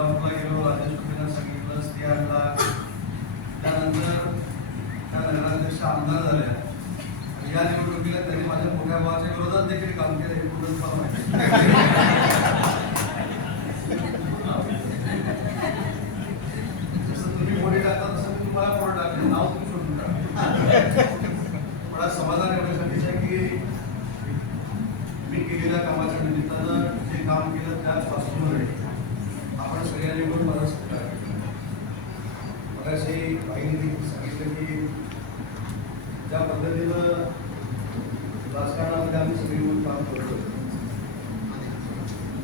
सोलापूरला गेलो, राजेश्वरीला सांगितलं, स्त्रियांना त्यानंतर त्या नगराध्यक्ष आमदार झाल्या. या निवडणुकीला त्यांनी माझ्या मोठ्या भावाच्या विरोधात देखील काम केलं, हे पूर्ण मला माहिती. जसं तुम्ही पुढे टाकता तसं मी तुम्हाला पुढे टाकले, नाव तुम्ही शोधून टाका. मला समाधान एवढ्यासाठीच आहे की मी केलेल्या कामाच्या निमित्तानं जे काम केलं त्याच पासून आपण सगळ्यांनी पण मला सहकार्य केलं. मगाशी बाईंनी सांगितलं की ज्या पद्धतीनं राजकारणामध्ये आम्ही सगळी मिळून काम करतो.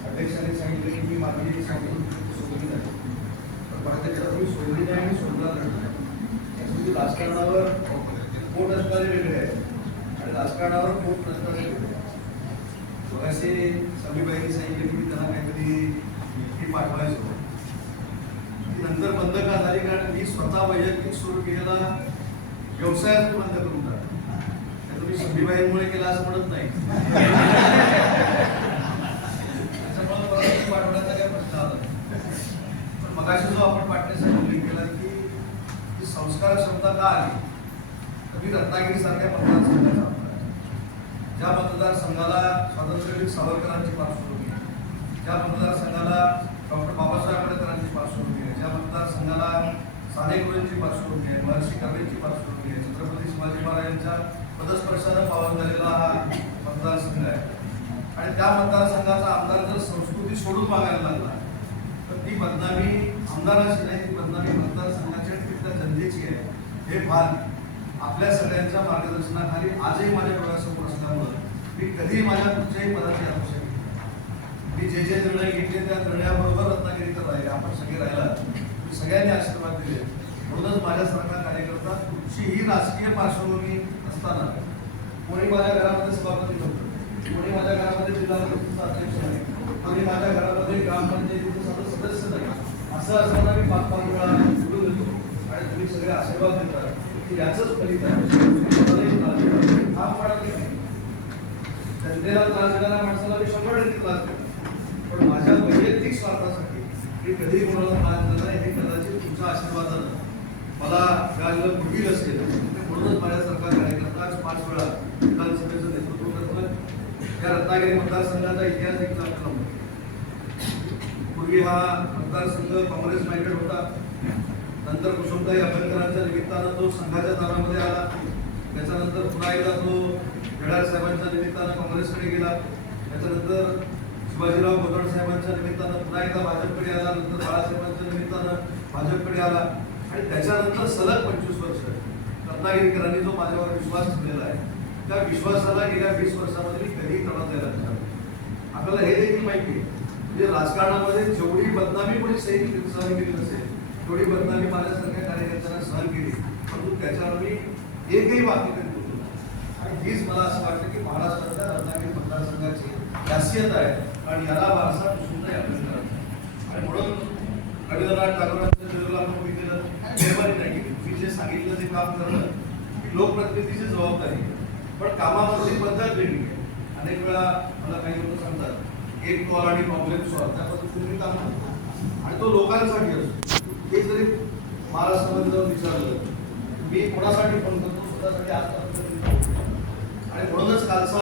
अध्यक्षांनी सांगितलं की मी माझी संस्कृती सोडली नाही, पण प्रत्यक्षात मी सोडली नाही आणि सोडणार नाही. त्यासाठी राजकारणावर पोट असणारे वेगळे आहे आणि राजकारणावर पोट नसणारे वेगळे आहे. मगाशी समीबाईंनी सांगितलं की मी त्यांना काहीतरी पाठवायचो, ती नंतर बंद का झाली कारण मी स्वतः वैयक्तिक सुरू केलेला व्यवसायात बंद करून टाकला. तुम्ही समीबाईंमुळे केला असं म्हणत नाही, त्याच्यामुळे परत पाठवण्याचा काही प्रश्न आला. पण मगाशी जो आपण पाठण्यासाठी उल्लेख केला की संस्कार क्षमता का आली, तर मी रत्नागिरी सारख्या मतदारसंघाचा आमदार आहे. ज्या मतदारसंघाला स्वातंत्र्यवीर सावरकरांची पार्श्वभूमी आहे, ज्या मतदारसंघाला डॉक्टर बाबासाहेब आंबेडकरांची पार्श्वभूमी आहे, ज्या मतदारसंघाला साने गुरूंची पार्श्वभूमी आहे, महर्षी कर्वेंची पार्श्वभूमी आहे, छत्रपती शिवाजी महाराजांच्या पदस्पर्शानं पावन झालेला हा मतदारसंघ आहे. आणि त्या मतदारसंघाचा आमदार जर संस्कृती सोडून मागायला लागला तर ती बदनामी आमदाराची नाही, ती बदनामी मतदारसंघाची आणि तिथल्या जनतेची आहे. हे भान आपल्या सगळ्यांच्या मार्गदर्शनाखाली आजही माझ्या डोळ्यासमोर असल्यामुळं मी कधीही माझ्या कुठच्याही पदाची आवश्यकता मी जे जे निर्णय घेतले त्या निर्णयाबरोबर रत्नागिरीकर राहिले, आपण सगळे राहिला, सगळ्यांनी आशीर्वाद दिले. म्हणूनच माझ्यासारखा कार्यकर्ता कुठचीही राजकीय पार्श्वभूमी असताना कोणी माझ्या घरामध्ये सभापती नव्हतं, कोणी माझ्या घरामध्ये जिल्हा परिषदेचा अध्यक्ष नाही, कोणी माझ्या घरामध्ये ग्रामपंचायतीचे सदस्य नाही, असं असताना मी 5-5 वेळा निवडून येतो आणि तुम्ही सगळे आशीर्वाद देतात की याचंच फलित आहे. हा पडत नाही, जनतेला त्रास देणाऱ्या माणसाला मी 100% त्रास देतो, पण माझ्या वैयक्तिक स्वार्थासाठी मी कधीही कोणाला त्रास दिला नाही. हे कदाचित तुमच्या आशीर्वादानं मला मिळालेलं पुढील असेल. म्हणूनच माझ्यासारखा कार्यकर्ता 5 वेळा विधानसभेचं नेतृत्व करतोय. या रत्नागिरी मतदारसंघाचा इतिहास देखील आपल्याला पूर्वी हा मतदारसंघ काँग्रेस माइंडेड होता. नंतर कुसुमताई अभ्यंकरांच्या निमित्तानं तो संघाच्या दारामध्ये आला. त्याच्यानंतर पुन्हा एकदा तो येडार साहेबांच्या निमित्तानं काँग्रेसकडे गेला. त्याच्यानंतर शिवाजीराव भोसले साहेबांच्या निमित्तानं पुन्हा एकदा भाजपकडे आला. नंतर बाळासाहेबांच्या निमित्तानं भाजपकडे आला आणि त्याच्यानंतर सलग 25 वर्ष रत्नागिरीकरांनी जो माझ्यावर विश्वास ठेवलेला आहे, त्या विश्वासाला गेल्या 20 वर्षामध्ये मी कधीही तडा द्यायला नाही. आपल्याला हे देखील माहिती आहे म्हणजे राजकारणामध्ये जेवढी बदनामी कोणी सहन केली नसेल तेवढी बदनामी माझ्यासारख्या कार्यकर्त्यांना सहन केली, परंतु त्याच्यावर मी एकही वाक्य करीत होतो. आणि हीच मला असं वाटतं की महाराष्ट्रातल्या रत्नागिरी मतदारसंघाची खासियत आहे आणि याला वारसा सुद्धा आपल्याला. आणि म्हणून रवींद्रनाथ टागोरांच्या चळवळीला आपण उभी केलं, निर्माणी नाही केली. मी जे सांगितलं ते काम करणं ही लोकप्रतिनिधीची जबाबदारी आहे, पण कामावरची पद्धत वेगळी आहे. अनेक वेळा मला काही लोक सांगतात एक कॉल आणि प्रॉब्लेम सॉल्व, त्या पद्धतीने मी काम करतो आणि तो लोकांसाठी असतो. हे जरी महाराष्ट्रामध्ये जर विचारलं मी कोणासाठी फोन करतो, स्वतःसाठी आज आणि म्हणूनच कालचा